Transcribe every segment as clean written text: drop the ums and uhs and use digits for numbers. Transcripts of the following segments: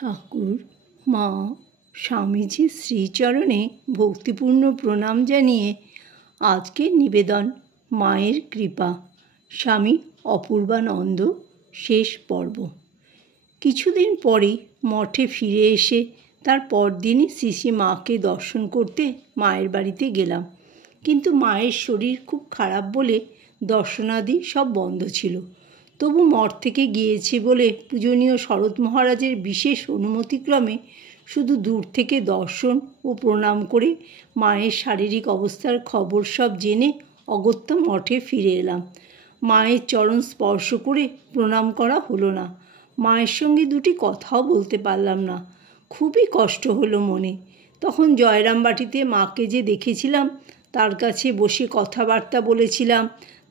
ঠাকুর, মা, স্বামীজির শ্রীচরণে ভক্তিপূর্ণ প্রণাম জানিয়ে আজকের নিবেদন মায়ের কৃপা, স্বামী অপূর্বানন্দ, শেষ পর্ব। কিছুদিন পরেই মঠে ফিরে এসে তার পরদিনই শ্রী মাকে দর্শন করতে মায়ের বাড়িতে গেলাম। কিন্তু মায়ের শরীর খুব খারাপ বলে দর্শনাদি সব বন্ধ ছিল। তবু মঠ থেকে গিয়েছে বলে পূজনীয় শরৎ মহারাজের বিশেষ অনুমতিক্রমে শুধু দূর থেকে দর্শন ও প্রণাম করে মায়ের শারীরিক অবস্থার খবর সব জেনে অগত্যা মঠে ফিরে এলাম। মায়ের চরণ স্পর্শ করে প্রণাম করা হলো না। মায়ের সঙ্গে দুটি কথাও বলতে পারলাম না। খুবই কষ্ট হলো মনে। তখন জয়রামবাটিতে মাকে যে দেখেছিলাম, তার কাছে বসে কথাবার্তা বলেছিলাম,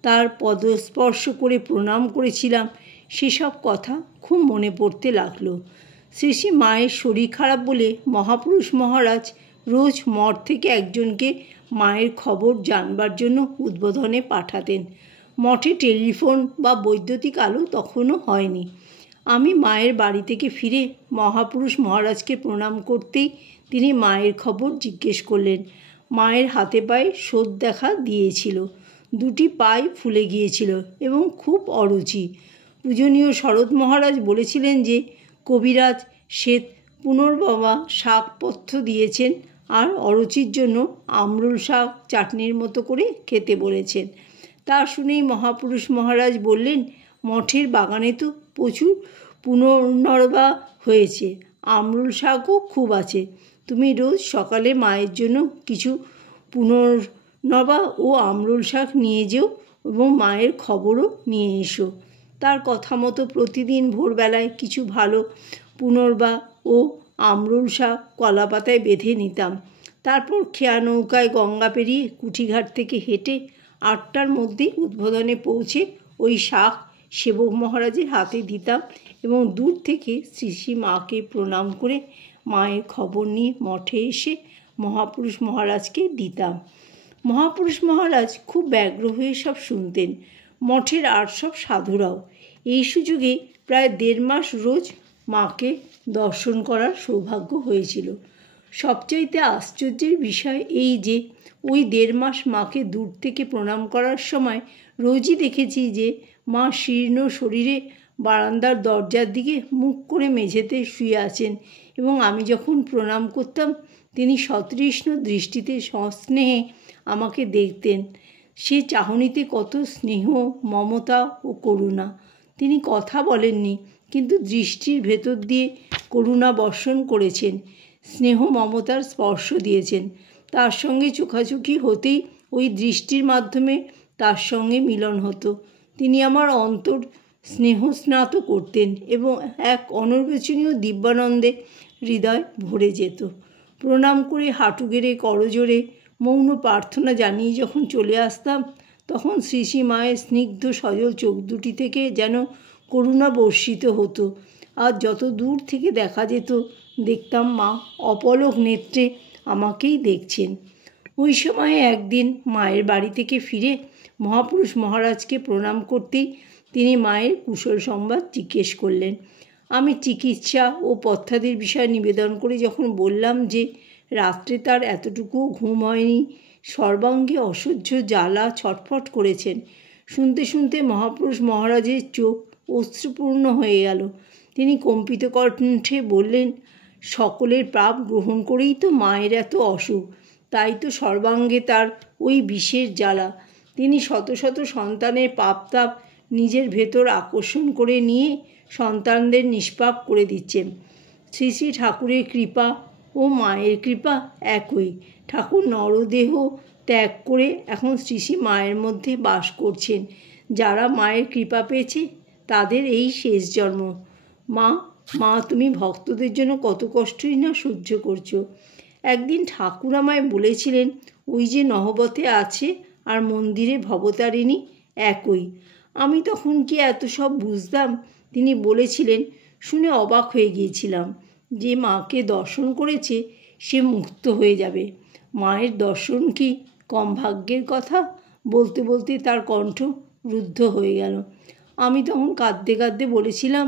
তার পদস্পর্শ করে প্রণাম করেছিলাম, সেসব কথা খুব মনে পড়তে লাগলো। শ্রী মায়ের শরীর খারাপ বলে মহাপুরুষ মহারাজ রোজ মঠ থেকে একজনকে মায়ের খবর জানবার জন্য উদ্বোধনে পাঠাতেন। মঠে টেলিফোন বা বৈদ্যুতিক আলো তখনও হয়নি। আমি মায়ের বাড়ি থেকে ফিরে মহাপুরুষ মহারাজকে প্রণাম করতেই তিনি মায়ের খবর জিজ্ঞেস করলেন। মায়ের হাতে পায়ে শোধ দেখা দিয়েছিল, দুটি পায়ে ফুলে গিয়েছিল এবং খুব অরুচি। পূজনীয় শরৎ মহারাজ বলেছিলেন যে কবিরাজ শ্বেত পুনর্বাবা শাকপথ্য দিয়েছেন আর অরুচির জন্য আমরুল শাক চাটনির মতো করে খেতে বলেছেন। তা শুনেই মহাপুরুষ মহারাজ বললেন, মঠের বাগানে তো প্রচুর পুনর্নবা হয়েছে, আমরুল শাকও খুব আছে। তুমি রোজ সকালে মায়ের জন্য কিছু পুনর্নবা ও আমরুল শাক নিয়ে যেও এবং মায়ের খবরও নিয়ে এসো। তার কথা মতো প্রতিদিন ভোরবেলায় কিছু ভালো পুনর্বা ও আমরুল শাক কলাপাতায় বেঁধে নিতাম। তারপর খেয়া নৌকায় গঙ্গা পেরিয়ে কুঠিঘাট থেকে হেঁটে 8টার মধ্যেই উদ্বোধনে পৌঁছে ওই শাক সেবক মহারাজের হাতে দিতাম এবং দূর থেকে শ্রী মাকে প্রণাম করে মায়ের খবর নিয়ে মঠে এসে মহাপুরুষ মহারাজকে দিতাম। মহাপুরুষ মহারাজ খুব ব্যগ্র হয়ে সব শুনতেন, মঠের আর সব সাধুরাও। এই সুযোগে প্রায় 1.5 মাস রোজ মাকে দর্শন করার সৌভাগ্য হয়েছিল। সবচাইতে আশ্চর্যের বিষয় এই যে ওই 1.5 মাস মাকে দূর থেকে প্রণাম করার সময় রোজই দেখেছি যে মা শীর্ণ শরীরে বারান্দার দরজার দিকে মুখ করে মেঝেতে শুয়ে আছেন এবং আমি যখন প্রণাম করতাম তিনি সতৃষ্ণ দৃষ্টিতে সস্নেহে আমাকে দেখতেন। সে চাহনিতে কত স্নেহ, মমতা ও করুণা। তিনি কথা বলেননি, কিন্তু দৃষ্টির ভেতর দিয়ে করুণা বর্ষণ করেছেন, স্নেহ মমতার স্পর্শ দিয়েছেন। তার সঙ্গে চোখাচোখি হতেই ওই দৃষ্টির মাধ্যমে তার সঙ্গে মিলন হতো। তিনি আমার অন্তর স্নেহস্নাত করতেন এবং এক অনির্বচনীয় দিব্যানন্দে হৃদয় ভরে যেত। প্রণাম করে হাঁটু গেড়ে করজোড়ে মৌন প্রার্থনা জানিয়ে যখন চলে আসতাম, তখন শ্রী মায়ের স্নিগ্ধ সজল চোখ দুটি থেকে যেন করুণা বর্ষিত হতো। আর যত দূর থেকে দেখা যেত দেখতাম মা অপলক নেত্রে আমাকেই দেখছেন। ওই সময়ে একদিন মায়ের বাড়ি থেকে ফিরে মহাপুরুষ মহারাজকে প্রণাম করতেই তিনি মায়ের কুশল সংবাদ জিজ্ঞেস করলেন। আমি চিকিৎসা ও পথ্যাদির বিষয় নিবেদন করে যখন বললাম যে রাত্রে তার এতটুকুও ঘুম হয়নি, সর্বাঙ্গে অসহ্য জ্বালা ছটফট করেছেন, শুনতে শুনতে মহাপুরুষ মহারাজের চোখ অশ্রুপূর্ণ হয়ে গেল। তিনি কম্পিত কণ্ঠে বললেন, সকলের পাপ গ্রহণ করেই তো মায়ের এত অসুখ, তাই তো সর্বাঙ্গে তার ওই বিষের জ্বালা। তিনি শত শত সন্তানের পাপতাপ নিজের ভেতর আকর্ষণ করে নিয়ে সন্তানদের নিষ্পাপ করে দিচ্ছেন। শ্রী শ্রী ঠাকুরের কৃপা ও মায়ের কৃপা একই। ঠাকুর নরদেহ ত্যাগ করে এখন শ্রী শ্রী মায়ের মধ্যে বাস করছেন। যারা মায়ের কৃপা পেয়েছে তাদের এই শেষ জন্ম। মা তুমি ভক্তদের জন্য কত কষ্টই না সহ্য করছো। একদিন ঠাকুর আমায় বলেছিলেন, ওই যে নহবতে আছে আর মন্দিরে ভবতারিণী একই। আমি তখন কি এত সব বুঝতাম? তিনি বলেছিলেন, শুনে অবাক হয়ে গিয়েছিলাম। যে মাকে দর্শন করেছে সে মুক্ত হয়ে যাবে। মায়ের দর্শন কি কম ভাগ্যের কথা? বলতে বলতে তার কণ্ঠ রুদ্ধ হয়ে গেল। আমি তখন কাঁদতে কাঁদতে বলেছিলাম,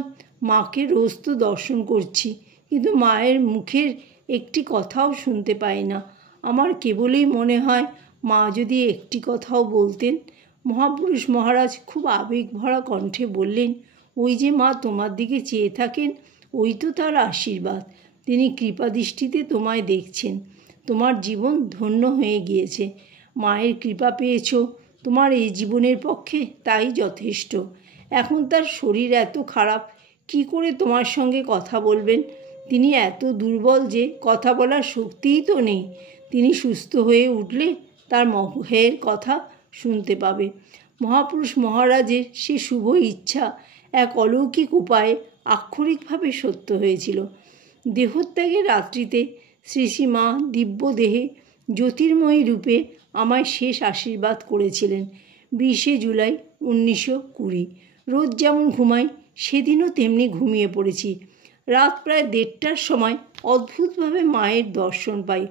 মাকে রোজ তো দর্শন করছি, কিন্তু মায়ের মুখের একটি কথাও শুনতে পাই না। আমার কেবলই মনে হয় মা যদি একটি কথাও বলতেন। মহাপুরুষ মহারাজ খুব আবেগভরা কণ্ঠে বললেন, ওই যে মা তোমার দিকে চেয়ে থাকেন, ওই তো তার আশীর্বাদ। তিনি কৃপাদৃষ্টিতে তোমায় দেখছেন। তোমার জীবন ধন্য হয়ে গিয়েছে। মায়ের কৃপা পেয়েছ, তোমার এই জীবনের পক্ষে তাই যথেষ্ট। এখন তার শরীর এত খারাপ, কি করে তোমার সঙ্গে কথা বলবেন? তিনি এত দুর্বল যে কথা বলার শক্তিই তো নেই। তিনি সুস্থ হয়ে উঠলে তার মুখের কথা শুনতে পাবে। মহাপুরুষ মহারাজের সে শুভ ইচ্ছা এক অলৌকিক উপায়ে আক্ষরিকভাবে সত্য হয়েছিল। দেহত্যাগের রাত্রিতে শ্রী শ্রী মা দিব্য দেহে জ্যোতির্ময়ী রূপে আমায় শেষ আশীর্বাদ করেছিলেন। 20শে জুলাই 1920। রোজ যেমন ঘুমাই, সেদিনও তেমনি ঘুমিয়ে পড়েছি। রাত প্রায় 1:30টার সময় অদ্ভুতভাবে মায়ের দর্শন পাই।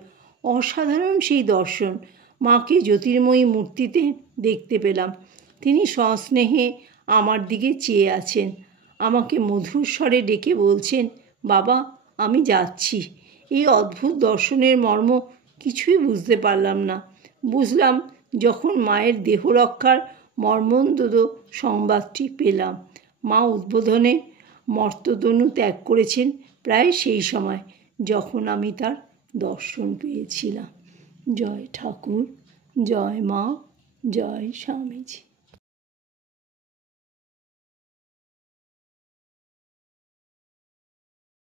অসাধারণ সেই দর্শন। মাকে জ্যোতির্ময়ী মূর্তিতে দেখতে পেলাম। তিনি সস্নেহে আমার দিকে চেয়ে আছেন। আমাকে মধুর স্বরে ডেকে বলছেন, বাবা, আমি যাচ্ছি। এই অদ্ভুত দর্শনের মর্ম কিছুই বুঝতে পারলাম না। বুঝলাম যখন মায়ের দেহ রক্ষার মর্মন্তুদ সংবাদটি পেলাম। মা উদ্বোধনে মর্ততনু ত্যাগ করেছেন প্রায় সেই সময় যখন আমি তার দর্শন পেয়েছিলাম। জয় ঠাকুর, জয় মা, জয় স্বামীজি।